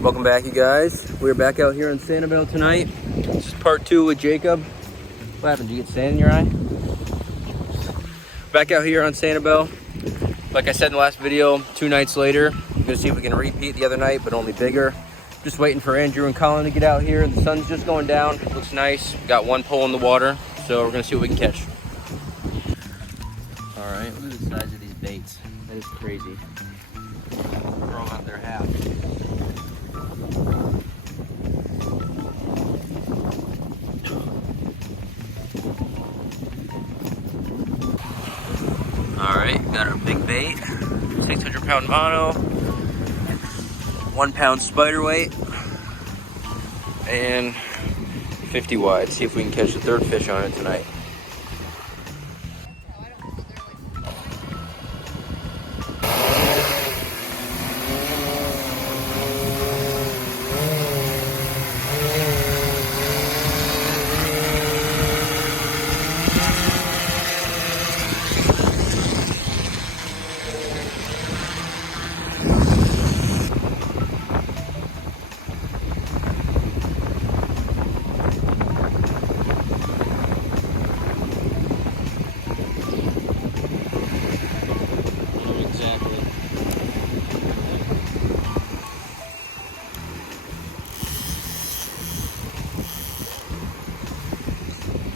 Welcome back, you guys. We're back out here in Sanibel tonight. This is part 2 with Jacob. What happened? Did you get sand in your eye? Back out here on Sanibel. Like I said in the last video, 2 nights later. We're gonna see if we can repeat the other night, but only bigger. Just waiting for Andrew and Colin to get out here. The sun's just going down. Looks nice. Got one pole in the water, so we're gonna see what we can catch. All right, look at the size of these baits. That is crazy. Throw them out there half. All right, got our big bait, 600-pound mono, 1 pound spider weight, and 50 wide. See if we can catch the 3rd fish on it tonight.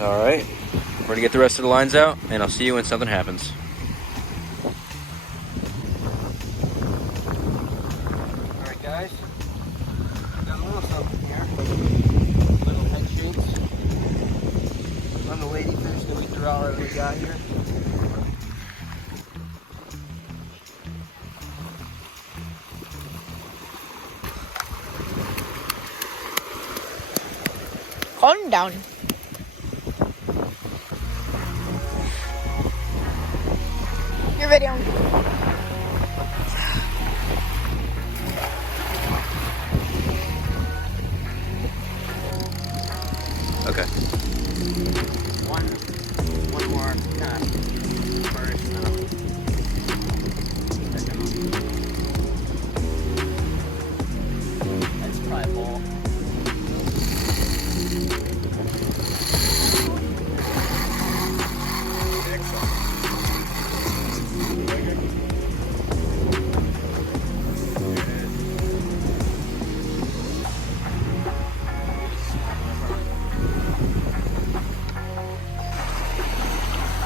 All right, we're gonna get the rest of the lines out, and I'll see you when something happens. All right, guys, got a little something here. Little head shakes on the ladyfish that we threw out that we got here. Calm down. Your video. Okay. One more time. First, that's probably full.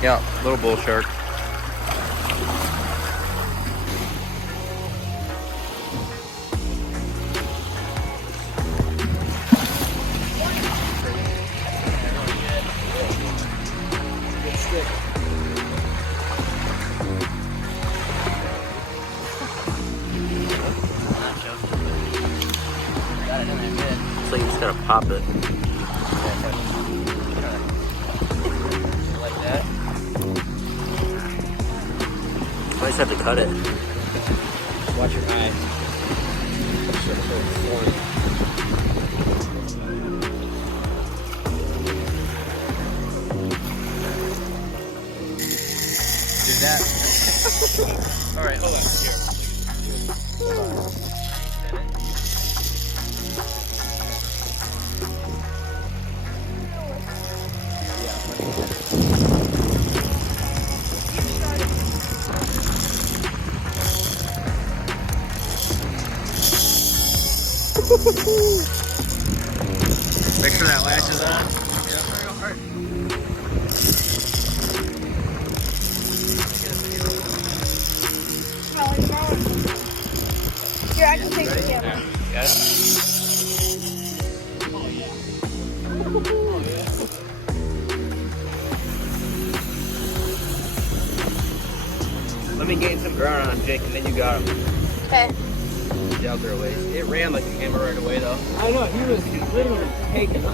Yeah, little bull shark. So you just gotta pop it. Like that. I just have to cut it. Watch your eye. Did that? All right, hold on. Here. Make sure that latch is on. Yeah, very hard. Here, I can take the camera. Yes. Let me gain some ground on Jake, and then you got him. Okay. He's out there a ways. It ran like a hammer right away, though. I know, he was literally taking it.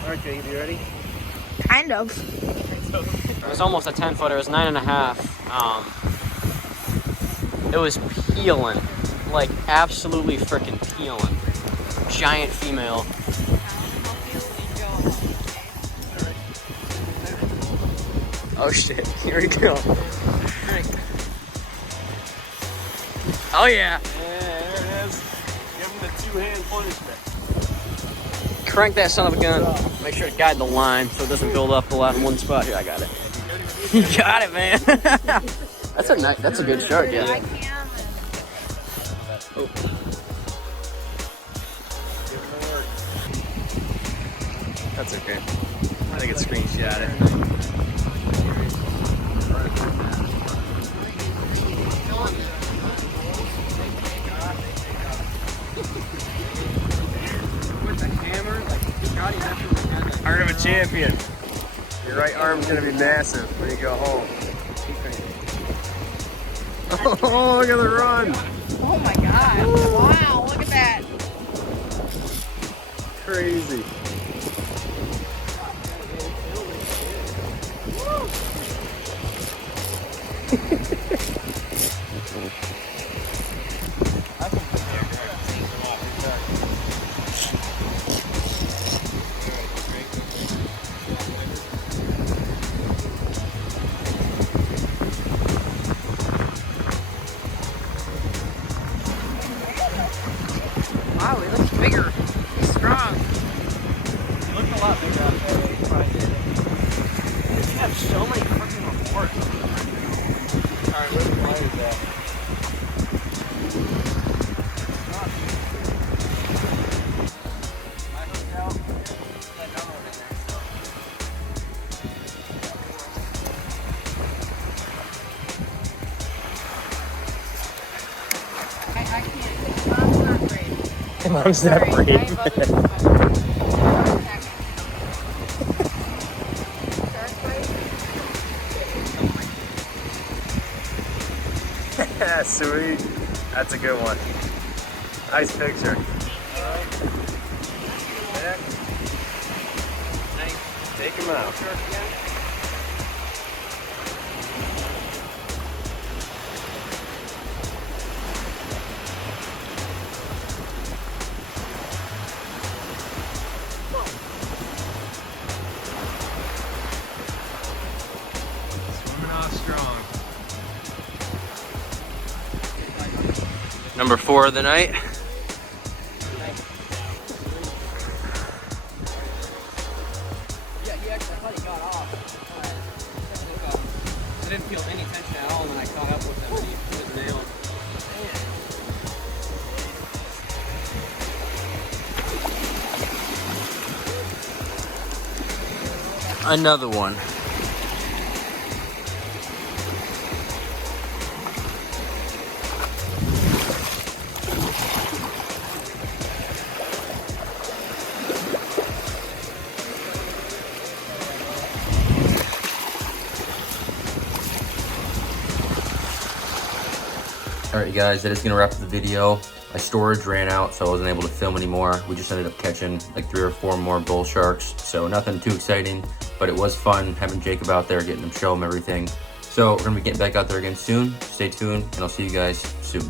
All right, Jake, you ready? Kind of. It was almost a 10-footer. It was 9.5. It was peeling, like absolutely freaking peeling. Giant female. Oh shit, here we go. Oh yeah. Yeah, there it is. Give him the two-hand punishment. Crank that son of a gun. Make sure to guide the line so it doesn't build up a lot in one spot. Here, I got it. You got it, man. That's a good shark, yeah. I can. Oh. That's okay. I think it's screenshot it. Heart of a champion. Your right arm's gonna be massive when you go home. Oh, look at the run. Oh my god. Wow, look at that. Crazy. Wow, he looks bigger. He's strong. He looked a lot bigger out there than he probably did. You have so many freaking reports. Alright, where's the players at? I can't. Mom's Mom's not brave. not Sorry, brave. I love you. Shark bite? Sweet. That's a good one. Nice picture. Take him out. Swimming off strong. Number 4 of the night. Yeah, he actually, I thought he got off. I didn't feel any tension at all when I caught up with him and he was nailed. Another one. Alright guys, that is going to wrap up the video. My storage ran out, so I wasn't able to film anymore. We just ended up catching like 3 or 4 more bull sharks, so nothing too exciting, but it was fun having Jacob out there, getting him, show him everything. So we're going to be getting back out there again soon. Stay tuned, and I'll see you guys soon.